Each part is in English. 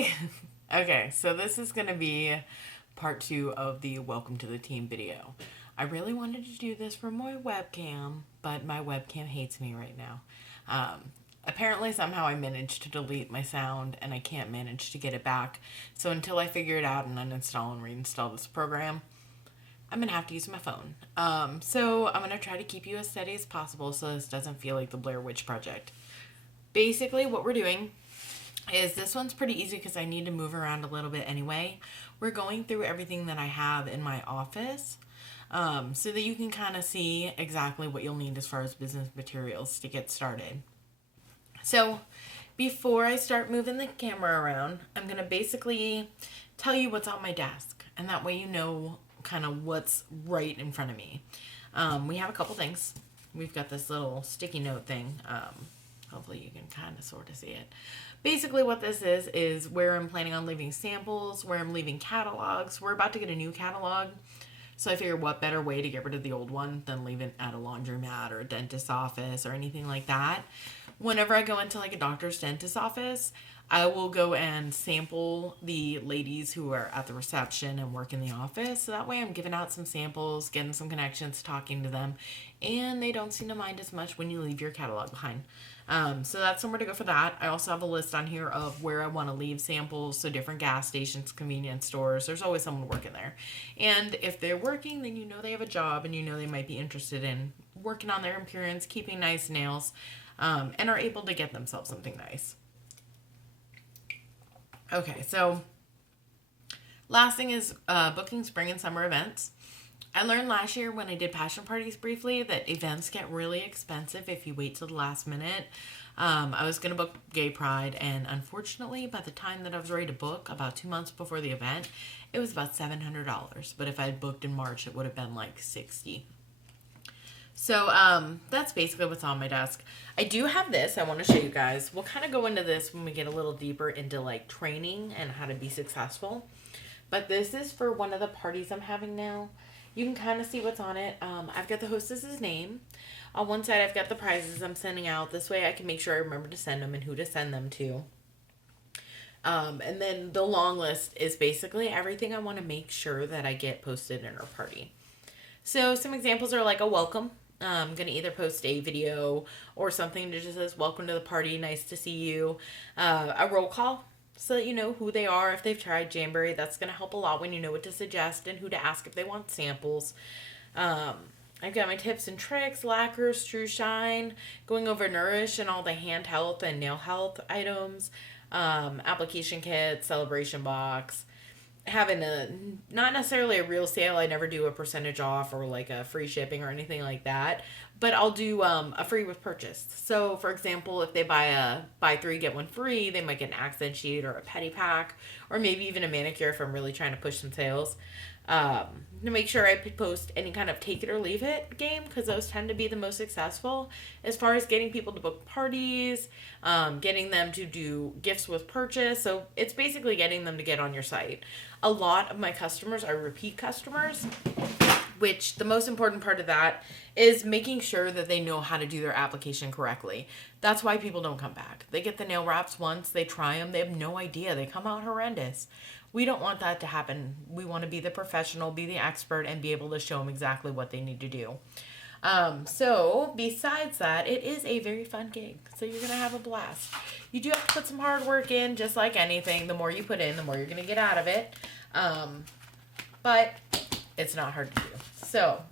Hi! Okay, so this is going to be part 2 of the Welcome to the Team video. I really wanted to do this for my webcam, but my webcam hates me right now. Apparently, somehow I managed to delete my sound and I can't manage to get it back. So until I figure it out and uninstall and reinstall this program, I'm going to have to use my phone. So I'm going to try to keep you as steady as possible so this doesn't feel like the Blair Witch Project. Basically, what we're doing is this one's pretty easy because I need to move around a little bit anyway. We're going through everything that I have in my office so that you can kind of see exactly what you'll need as far as business materials to get started. So before I start moving the camera around, I'm going to basically tell you what's on my desk, and that way you know kind of what's right in front of me. We have a couple things. We've got this little sticky note thing. Hopefully you can kind of sort of see it. Basically what this is where I'm planning on leaving samples, where I'm leaving catalogs. We're about to get a new catalog. So I figured what better way to get rid of the old one than leave it at a laundromat or a dentist's office or anything like that. Whenever I go into like a doctor's dentist's office, I will go and sample the ladies who are at the reception and work in the office. So that way I'm giving out some samples, getting some connections, talking to them, and they don't seem to mind as much when you leave your catalog behind. So that's somewhere to go for that. I also have a list on here of where I want to leave samples. So different gas stations, convenience stores. There's always someone working there. And if they're working, then you know they have a job and you know they might be interested in working on their appearance, keeping nice nails, and are able to get themselves something nice. Okay, so last thing is booking spring and summer events. I learned last year when I did passion parties briefly that events get really expensive if you wait till the last minute. I was going to book Gay Pride, and unfortunately, by the time that I was ready to book, about 2 months before the event, it was about $700. But if I had booked in March, it would have been like $60. So that's basically what's on my desk. I do have this I want to show you guys. We'll kind of go into this when we get a little deeper into like training and how to be successful. But this is for one of the parties I'm having now. You can kind of see what's on it. I've got the hostess's name. On one side, I've got the prizes I'm sending out. This way I can make sure I remember to send them and who to send them to. And then the long list is basically everything I want to make sure that I get posted in our party. So some examples are like a welcome. I'm going to either post a video or something that just says, welcome to the party, nice to see you. A roll call, so that you know who they are if they've tried Jamboree. That's going to help a lot when you know what to suggest and who to ask if they want samples. I've got my tips and tricks, lacquers, True Shine, going over Nourish and all the hand health and nail health items, application kit, celebration box, having a not necessarily a real sale. I never do a percentage off or like a free shipping or anything like that, but I'll do a free with purchase. So for example, if they buy 3 get 1 free, they might get an accent sheet or a pedi pack or maybe even a manicure if I'm really trying to push some sales. To make sure I post any kind of take it or leave it game, because those tend to be the most successful as far as getting people to book parties, getting them to do gifts with purchase. So it's basically getting them to get on your site. A lot of my customers are repeat customers, which the most important part of that is making sure that they know how to do their application correctly. That's why people don't come back. They get the nail wraps once, they try them, they have no idea, they come out horrendous. We don't want that to happen. We want to be the professional, be the expert, and be able to show them exactly what they need to do. So besides that, it is a very fun gig. So you're going to have a blast. You do have to put some hard work in, just like anything. The more you put in, the more you're going to get out of it. But it's not hard to do. So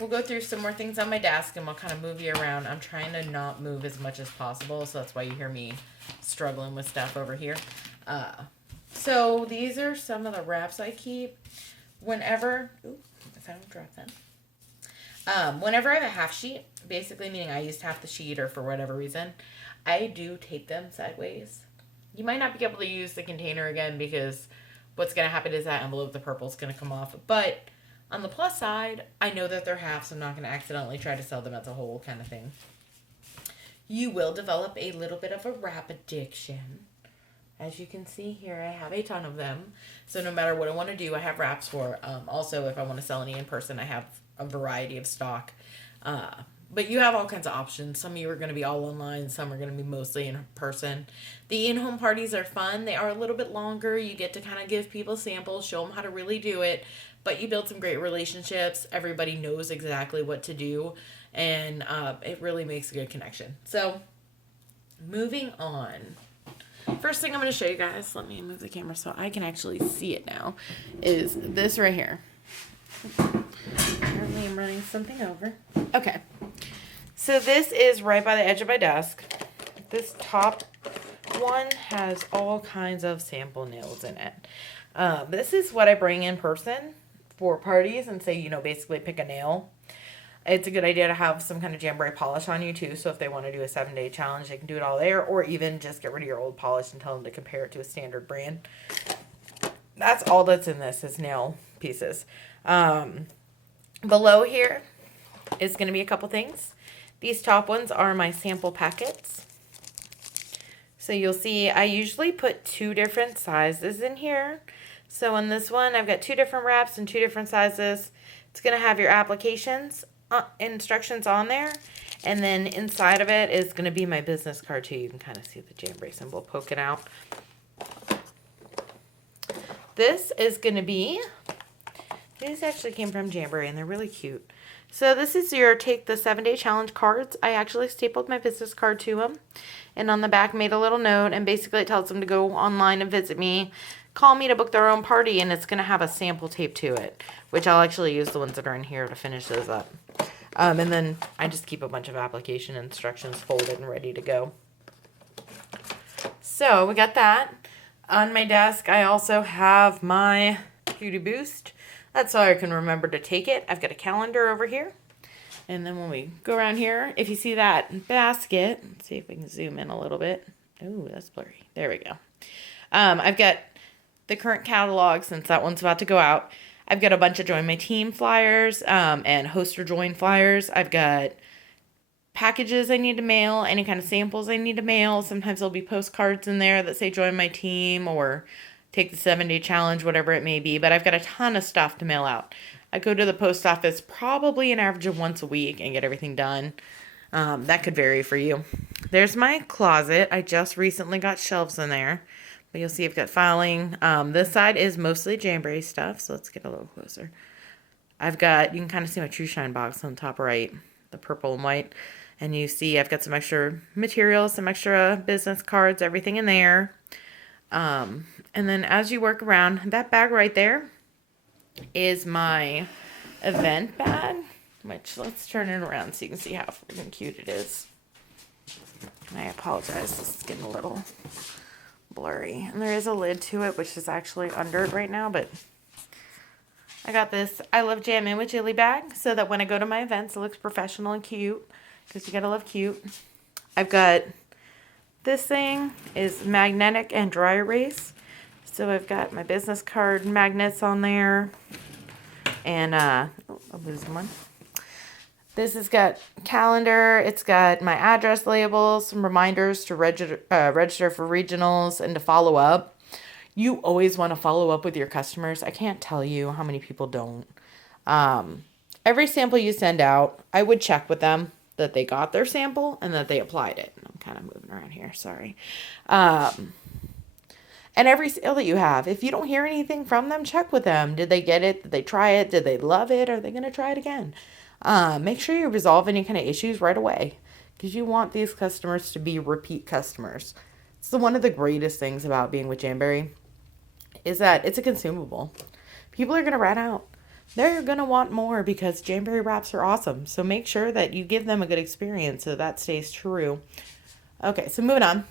we'll go through some more things on my desk and we'll kind of move you around. I'm trying to not move as much as possible, so that's why you hear me struggling with stuff over here. So these are some of the wraps I keep. Whenever, if I don't drop them. Whenever I have a half sheet, basically meaning I used half the sheet or for whatever reason, I do tape them sideways. You might not be able to use the container again because what's going to happen is that envelope, the purple, is going to come off. But on the plus side, I know that they're half, so I'm not going to accidentally try to sell them as a whole kind of thing. You will develop a little bit of a wrap addiction. As you can see here, I have a ton of them. So no matter what I want to do, I have wraps for. Also, if I want to sell any in person, I have a variety of stock. But you have all kinds of options. Some of you are going to be all online, some are going to be mostly in person. The in-home parties are fun. They are a little bit longer. You get to kind of give people samples, show them how to really do it, but you build some great relationships. Everybody knows exactly what to do, and it really makes a good connection. So, moving on. First thing I'm going to show you guys, let me move the camera so I can actually see it now, is this right here. Apparently I'm running something over. Okay. So this is right by the edge of my desk. This top one has all kinds of sample nails in it. This is what I bring in person for parties and say, basically pick a nail. It's a good idea to have some kind of Jamboree polish on you too. So if they want to do a 7-day challenge, they can do it all there, or even just get rid of your old polish and tell them to compare it to a standard brand. That's all that's in this is nail pieces. Below here is going to be a couple things. These top ones are my sample packets. So you'll see I usually put 2 different sizes in here. So in this one, I've got 2 different wraps and 2 different sizes. It's going to have your applications instructions on there. And then inside of it is going to be my business card too. You can kind of see the Jamboree symbol poking out. This is going to be, these actually came from Jamboree and they're really cute. So this is your Take the 7-Day Challenge cards. I actually stapled my business card to them. And on the back made a little note. And basically it tells them to go online and visit me. Call me to book their own party. And it's going to have a sample tape to it. Which I'll actually use the ones that are in here to finish those up. And then I just keep a bunch of application instructions folded and ready to go. So we got that. On my desk I also have my Beauty Boost. That's how I can remember to take it. I've got a calendar over here. And then when we go around here, if you see that basket, let's see if we can zoom in a little bit. Ooh, that's blurry. There we go. I've got the current catalog since that one's about to go out. I've got a bunch of Join My Team flyers and Host or Join flyers. I've got packages I need to mail, any kind of samples I need to mail. Sometimes there'll be postcards in there that say Join My Team or Take the 7-Day Challenge, whatever it may be. But I've got a ton of stuff to mail out. I go to the post office probably an average of once a week and get everything done. That could vary for you. There's my closet. I just recently got shelves in there. But you'll see I've got filing. This side is mostly Jamboree stuff. So let's get a little closer. I've got, you can kind of see my True Shine box on the top right. The purple and white. And you see I've got some extra materials, some extra business cards, everything in there. And then as you work around, that bag right there is my event bag, which let's turn it around so you can see how freaking cute it is. And I apologize, this is getting a little blurry. And there is a lid to it, which is actually under it right now, but I got this I Love Jam In with Jilly bag so that when I go to my events, it looks professional and cute, because you gotta love cute. I've got this thing is magnetic and dry erase. So I've got my business card magnets on there. And, I'm losing one. This has got calendar. It's got my address labels, some reminders to register for regionals and to follow up. You always want to follow up with your customers. I can't tell you how many people don't. Every sample you send out, I would check with them that they got their sample and that they applied it. I'm kind of moving around here, sorry. And every sale that you have, if you don't hear anything from them, check with them. Did they get it? Did they try it? Did they love it? Are they going to try it again? Make sure you resolve any kind of issues right away, because you want these customers to be repeat customers. It's one of the greatest things about being with Jamboree is that it's a consumable. People are going to rat out. They're going to want more because Jamboree wraps are awesome. So make sure that you give them a good experience so that stays true. Okay, so moving on.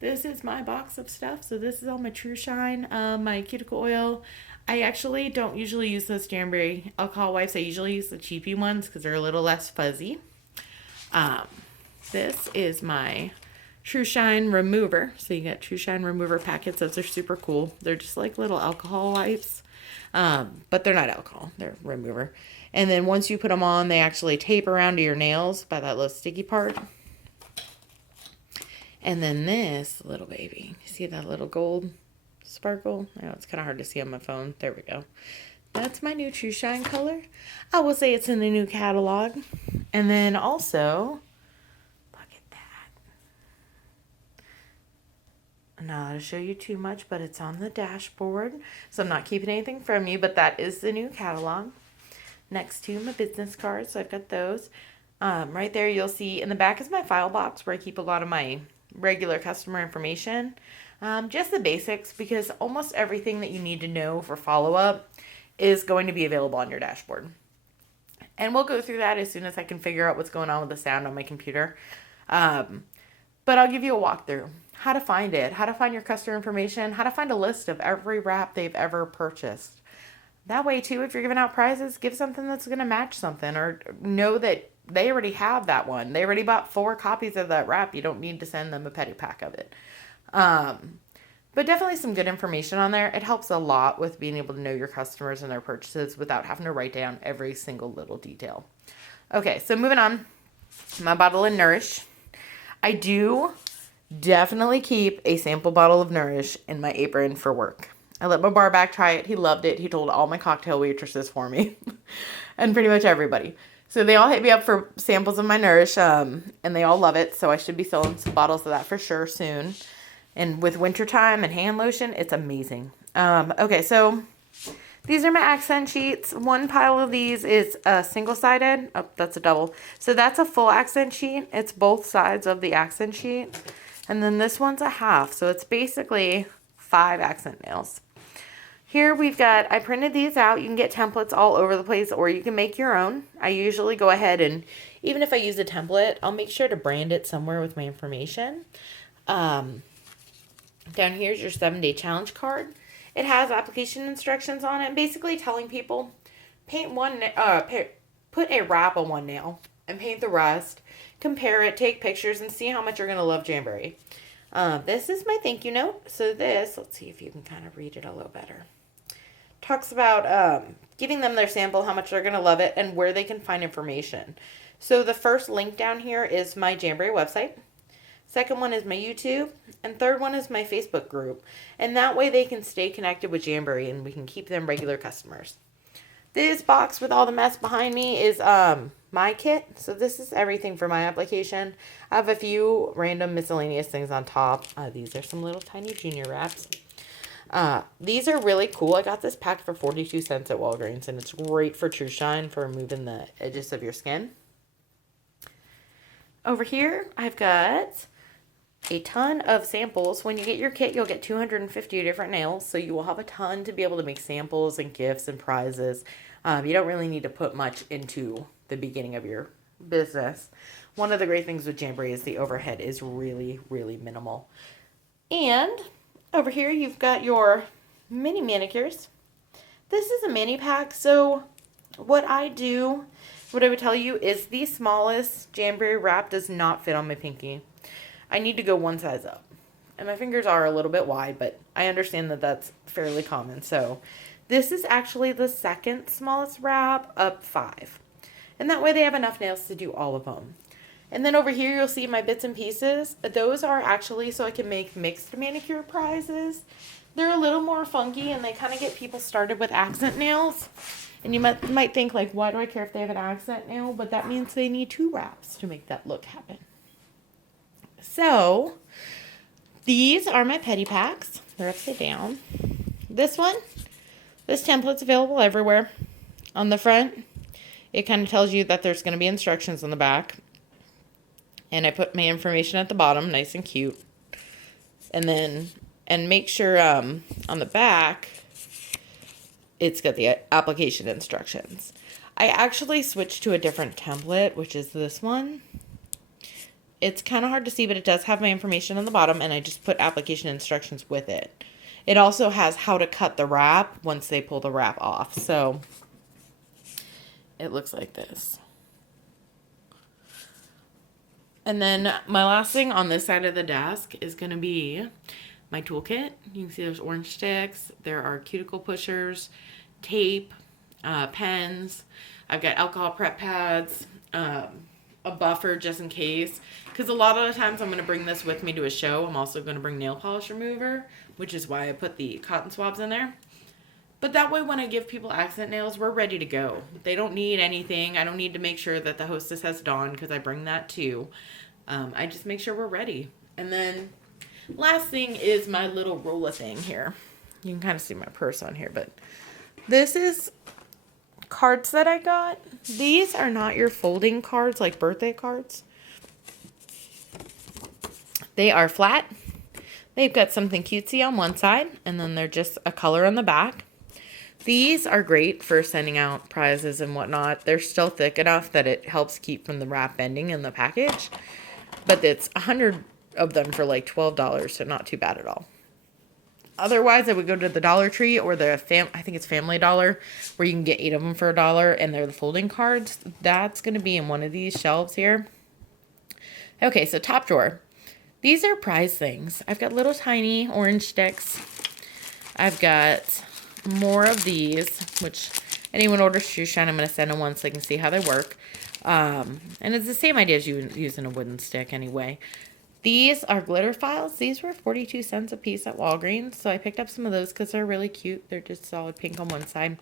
This is my box of stuff. So this is all my True Shine, my cuticle oil. I actually don't usually use those Jamboree alcohol wipes. I usually use the cheapy ones because they're a little less fuzzy. This is my True Shine remover. So you get True Shine remover packets. Those are super cool. They're just like little alcohol wipes. But they're not alcohol. They're remover. And then once you put them on, they actually tape around to your nails by that little sticky part. And then this little baby, you see that little gold sparkle? I know it's kind of hard to see on my phone. There we go. That's my new True Shine color. I will say it's in the new catalog. And then also, look at that. I'm not allowed to show you too much, but it's on the dashboard. So I'm not keeping anything from you, but that is the new catalog. Next to my business cards, so I've got those. Right there, you'll see in the back is my file box where I keep a lot of my regular customer information. Just the basics, because almost everything that you need to know for follow-up is going to be available on your dashboard. And we'll go through that as soon as I can figure out what's going on with the sound on my computer. But I'll give you a walkthrough. How to find it, how to find your customer information, how to find a list of every wrap they've ever purchased. That way, too, if you're giving out prizes, give something that's going to match something, or know that they already have that one. They already bought 4 copies of that wrap. You don't need to send them a petty pack of it. But definitely some good information on there. It helps a lot with being able to know your customers and their purchases without having to write down every single little detail. Okay, so moving on. My bottle of Nourish. I do definitely keep a sample bottle of Nourish in my apron for work. I let my bar back try it. He loved it. He told all my cocktail waitresses for me and pretty much everybody. So they all hit me up for samples of my Nourish, and they all love it. So I should be selling some bottles of that for sure soon. And with wintertime and hand lotion, it's amazing. Okay, so these are my accent sheets. One pile of these is single-sided. Oh, that's a double. So that's a full accent sheet. It's both sides of the accent sheet. And then this one's a half. So it's basically 5 accent nails. Here we've got, I printed these out. You can get templates all over the place, or you can make your own. I usually go ahead and, even if I use a template, I'll make sure to brand it somewhere with my information. Down here's your 7-day challenge card. It has application instructions on it, basically telling people, put a wrap on one nail and paint the rest, compare it, take pictures, and see how much you're going to love Jamboree. This is my thank you note. So this, let's see if you can kind of read it a little better. Talks about giving them their sample, how much they're going to love it, and where they can find information. So the first link down here is my Jamboree website. Second one is my YouTube. And third one is my Facebook group. And that way they can stay connected with Jamboree and we can keep them regular customers. This box with all the mess behind me is my kit. So this is everything for my application. I have a few random miscellaneous things on top. These are some little tiny junior wraps. These are really cool. I got this pack for 42 cents at Walgreens, and it's great for True Shine for removing the edges of your skin. Over here, I've got a ton of samples. When you get your kit, you'll get 250 different nails, so you will have a ton to be able to make samples and gifts and prizes. You don't really need to put much into the beginning of your business. One of the great things with Jamboree is the overhead is really, really minimal. And over here, you've got your mini manicures. This is a mini pack. So what I would tell you is the smallest Jamboree wrap does not fit on my pinky. I need to go one size up. And my fingers are a little bit wide, but I understand that that's fairly common. So this is actually the second smallest wrap, up 5. And that way they have enough nails to do all of them. And then over here, you'll see my bits and pieces. Those are actually so I can make mixed manicure prizes. They're a little more funky, and they kind of get people started with accent nails. And you might think, like, why do I care if they have an accent nail? But that means they need 2 wraps to make that look happen. So, these are my petty packs. They're upside down. This template's available everywhere. On the front, it kind of tells you that there's going to be instructions on the back. And I put my information at the bottom, nice and cute. And make sure on the back, it's got the application instructions. I actually switched to a different template, which is this one. It's kind of hard to see, but it does have my information on the bottom, and I just put application instructions with it. It also has how to cut the wrap once they pull the wrap off. So it looks like this. And then my last thing on this side of the desk is going to be my toolkit. You can see there's orange sticks. There are cuticle pushers, tape, pens. I've got alcohol prep pads, a buffer just in case. Because a lot of the times I'm going to bring this with me to a show. I'm also going to bring nail polish remover, which is why I put the cotton swabs in there. But that way when I give people accent nails, we're ready to go. They don't need anything. I don't need to make sure that the hostess has Dawn because I bring that too. I just make sure we're ready. And then last thing is my little rolla thing here. You can kind of see my purse on here, but this is cards that I got. These are not your folding cards like birthday cards. They are flat. They've got something cutesy on one side, and then they're just a color on the back. These are great for sending out prizes and whatnot. They're still thick enough that it helps keep from the wrap bending in the package. But it's 100 of them for like $12, so not too bad at all. Otherwise, I would go to the Dollar Tree or I think it's Family Dollar, where you can get 8 of them for $1, and they're the folding cards. That's going to be in one of these shelves here. Okay, so top drawer. These are prize things. I've got little tiny orange sticks. I've got more of these, which anyone orders True Shine, I'm going to send them one so they can see how they work. And it's the same idea as you using a wooden stick anyway. These are glitter files. These were 42 cents a piece at Walgreens. So I picked up some of those because they're really cute. They're just solid pink on one side.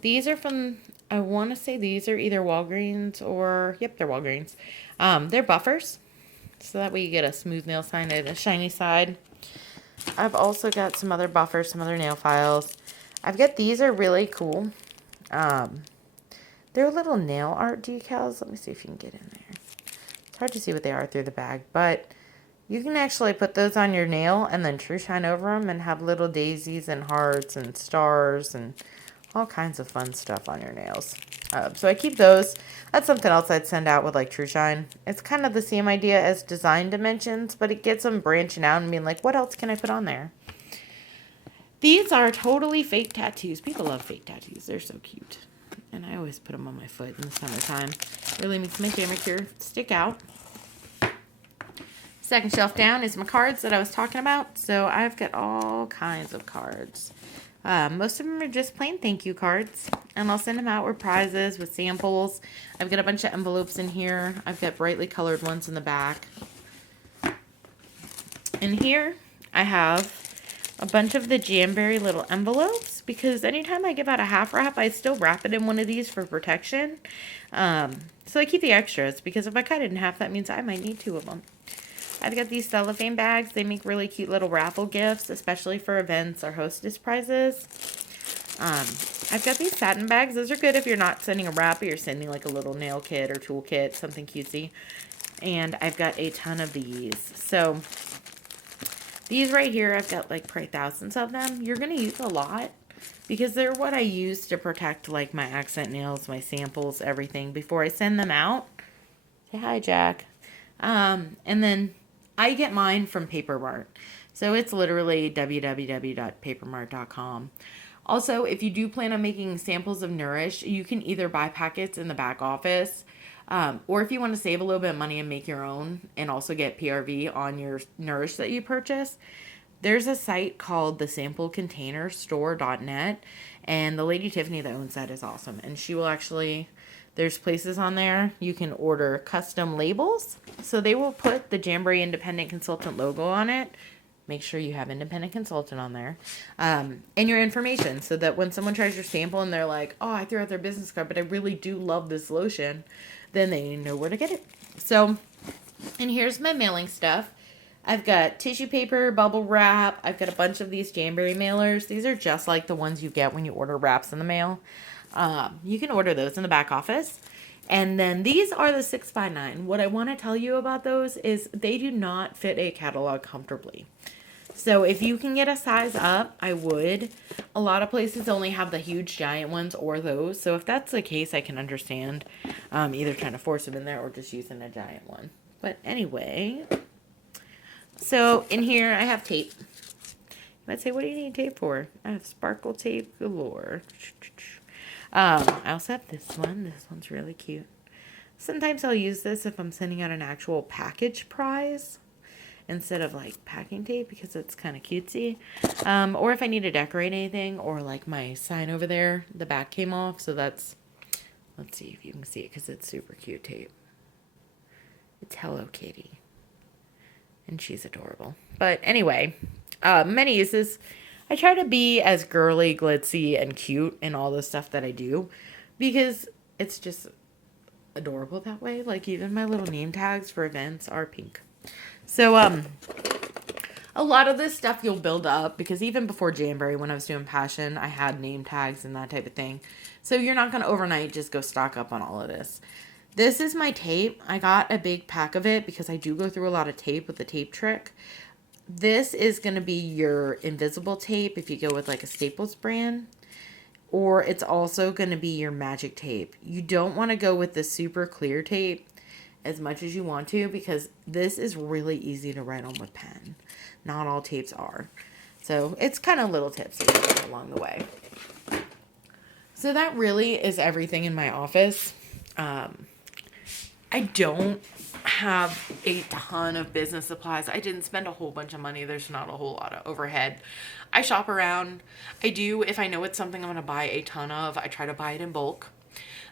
These are from, I want to say these are either Walgreens or, yep, they're Walgreens. They're buffers. So that way you get a smooth nail side and a shiny side. I've also got some other buffers, some other nail files. I've got these are really cool. They're little nail art decals. Let me see if you can get in there. It's hard to see what they are through the bag, but you can actually put those on your nail and then True Shine over them and have little daisies and hearts and stars and all kinds of fun stuff on your nails. So I keep those. That's something else I'd send out with like True Shine. It's kind of the same idea as Design Dimensions, but it gets them branching out and being like, what else can I put on there? These are totally fake tattoos. People love fake tattoos. They're so cute. And I always put them on my foot in the summertime. Really makes my manicure stick out. Second shelf down is my cards that I was talking about. So I've got all kinds of cards. Most of them are just plain thank you cards. And I'll send them out with prizes, with samples. I've got a bunch of envelopes in here. I've got brightly colored ones in the back. And here I have a bunch of the Jamberry little envelopes, because anytime I give out a half wrap, I still wrap it in one of these for protection. So I keep the extras, because if I cut it in half, that means I might need 2 of them. I've got these cellophane bags. They make really cute little raffle gifts, especially for events or hostess prizes. I've got these satin bags. Those are good if you're not sending a wrap, but you're sending like a little nail kit or tool kit, something cutesy. And I've got a ton of these. So these right here, I've got like probably thousands of them. You're going to use a lot because they're what I use to protect like my accent nails, my samples, everything before I send them out. Say hi, Jack. And then I get mine from Paper Mart. So it's literally www.papermart.com. Also, if you do plan on making samples of Nourish, you can either buy packets in the back office, or if you want to save a little bit of money and make your own and also get PRV on your Nourish that you purchase, there's a site called the samplecontainerstore.net, and the lady Tiffany that owns that is awesome. And she will actually, there's places on there you can order custom labels. So they will put the Jamberry Independent Consultant logo on it. Make sure you have Independent Consultant on there. And your information, so that when someone tries your sample and they're like, oh, I threw out their business card, but I really do love this lotion, then they know where to get it. So, and here's my mailing stuff. I've got tissue paper, bubble wrap. I've got a bunch of these Jamberry mailers. These are just like the ones you get when you order wraps in the mail. You can order those in the back office. And then these are the 6x9. What I want to tell you about those is they do not fit a catalog comfortably. So if you can get a size up, I would. A lot of places only have the huge giant ones or those. So if that's the case, I can understand either trying to force them in there or just using a giant one. But anyway, so in here I have tape. You might say, what do you need tape for? I have sparkle tape galore. I also have this one. This one's really cute. Sometimes I'll use this if I'm sending out an actual package prize instead of like packing tape, because it's kind of cutesy. Or if I need to decorate anything, or like my sign over there, the back came off. So that's, let's see if you can see it, because it's super cute tape. It's Hello Kitty. And she's adorable. But anyway, many uses. I try to be as girly, glitzy, and cute in all the stuff that I do because it's just adorable that way. Like even my little name tags for events are pink. So a lot of this stuff you'll build up because even before Jamboree, when I was doing Passion, I had name tags and that type of thing. So you're not going to overnight just go stock up on all of this. This is my tape. I got a big pack of it because I do go through a lot of tape with the tape trick. This is going to be your invisible tape if you go with like a Staples brand. Or it's also going to be your magic tape. You don't want to go with the super clear tape as much as you want to because this is really easy to write on with pen. Not all tapes are. So it's kind of little tips along the way. So that really is everything in my office. I don't have a ton of business supplies. I didn't spend a whole bunch of money. There's not a whole lot of overhead. I shop around. I do, if I know it's something I'm going to buy a ton of, I try to buy it in bulk.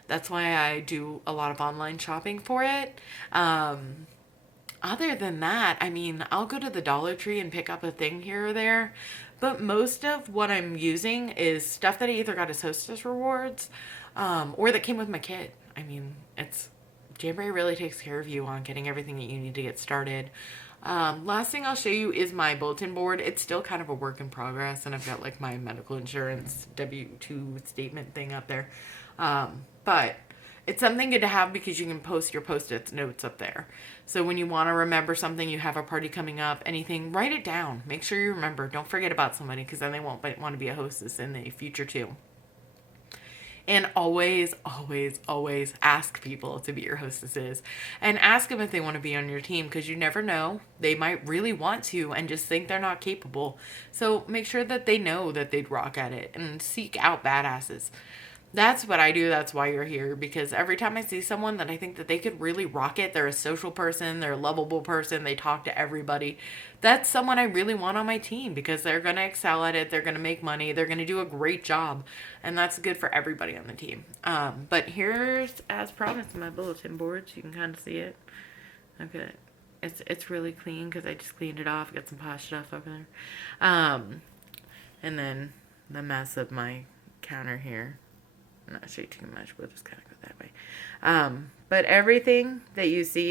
That's why I do a lot of online shopping for it. Other than that, I mean, I'll go to the Dollar Tree and pick up a thing here or there. But most of what I'm using is stuff that I either got as Hostess rewards or that came with my kit. I mean, Jamboree really takes care of you on getting everything that you need to get started. Last thing I'll show you is my bulletin board. It's still kind of a work in progress, and I've got like my medical insurance W-2 statement thing up there. But it's something good to have because you can post your Post-it notes up there. So when you want to remember something, you have a party coming up, anything, write it down. Make sure you remember. Don't forget about somebody because then they won't want to be a hostess in the future too. And always, always, always ask people to be your hostesses. And ask them if they want to be on your team because you never know. They might really want to and just think they're not capable. So make sure that they know that they'd rock at it and seek out badasses. That's what I do. That's why you're here. Because every time I see someone that I think that they could really rock it, they're a social person, they're a lovable person, they talk to everybody. That's someone I really want on my team because they're going to excel at it. They're going to make money. They're going to do a great job. And that's good for everybody on the team. But here's, as promised, my bulletin board. So you can kind of see it. Okay. It's really clean because I just cleaned it off. Got some posh stuff over there. And then the mess of my counter here. Not show too much, we'll just kind of go that way. But everything that you see